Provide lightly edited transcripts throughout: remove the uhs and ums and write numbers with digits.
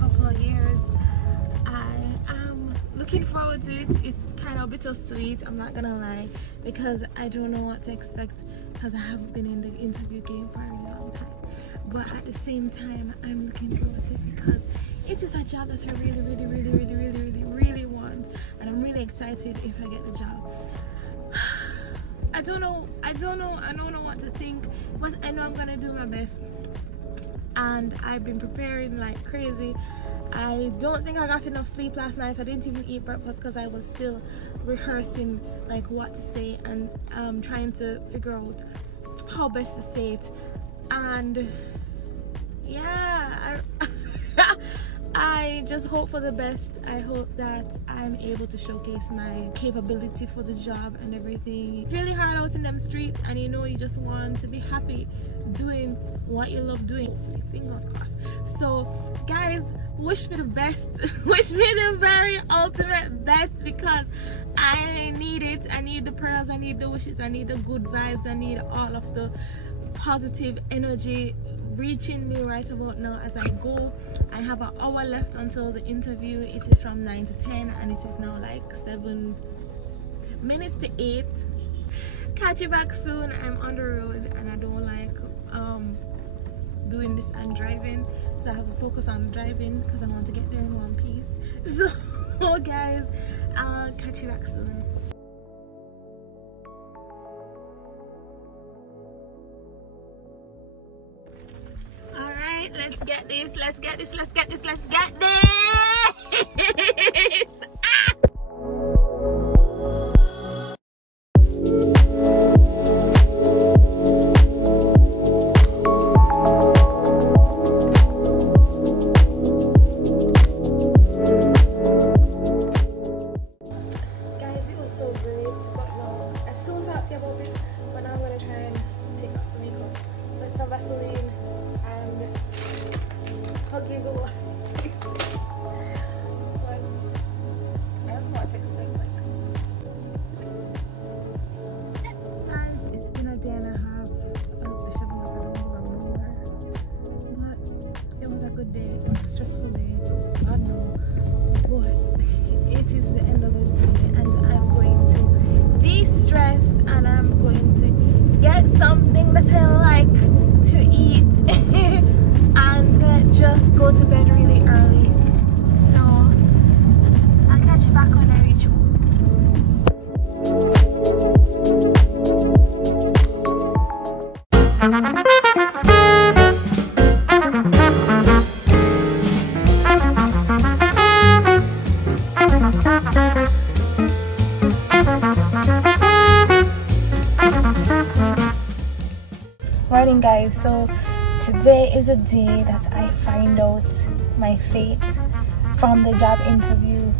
couple of years. I am looking forward to it. It's kind of bittersweet, I'm not gonna lie, because I don't know what to expect because I haven't been in the interview game for a really long time. But at the same time, I'm looking forward to it because it is a job that I really want, and I'm really excited if I get the job. I don't know what to think, but I know I'm gonna do my best, and I've been preparing like crazy. I don't think I got enough sleep last night. I didn't even eat breakfast because I was still rehearsing like what to say and trying to figure out how best to say it. And yeah, I just hope for the best. I hope that I'm able to showcase my capability for the job and everything. It's really hard out in them streets, and you know, you just want to be happy doing what you love doing. Hopefully, fingers crossed. So guys, wish me the best. Wish me the very ultimate best, because I need it. I need the prayers, I need the wishes, I need the good vibes, I need all of the positive energy reaching me right about now as I go. I have an hour left until the interview. It is from 9 to 10 and it is now like 7 minutes to 8. Catch you back soon. I'm on the road and I don't like doing this and driving, so I have to focus on driving because I want to get there in one piece. So guys, I'll catch you back soon. Let's get this, let's get this, let's get this, let's get this! Ah! Guys, it was so great, but no, I soon talked to you about it, but now I'm going to try and take off the makeup, put some Vaseline, and huggies a lot. But I don't know what to expect. Like, guys, it's been a day and a half of the shopping. Like, I don't belong nowhere, but it was a good day. It was a stressful day, God no, but it is the end of the day and I'm going to de-stress and I'm going to get something that I like to eat and just go to bed really early. So I'll catch you back when I reach home. Morning guys, so today is a day that I find out my fate from the job interview.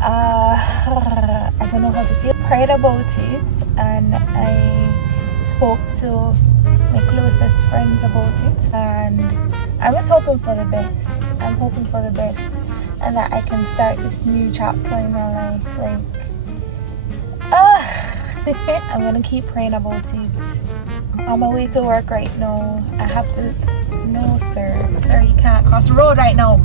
I don't know how to feel. Prayed about it and I spoke to my closest friends about it, and I'm just hoping for the best. I'm hoping for the best and that I can start this new chapter in my life. Like, I'm gonna keep praying about it. On my way to work right now. I have to... No sir, you can't cross the road right now.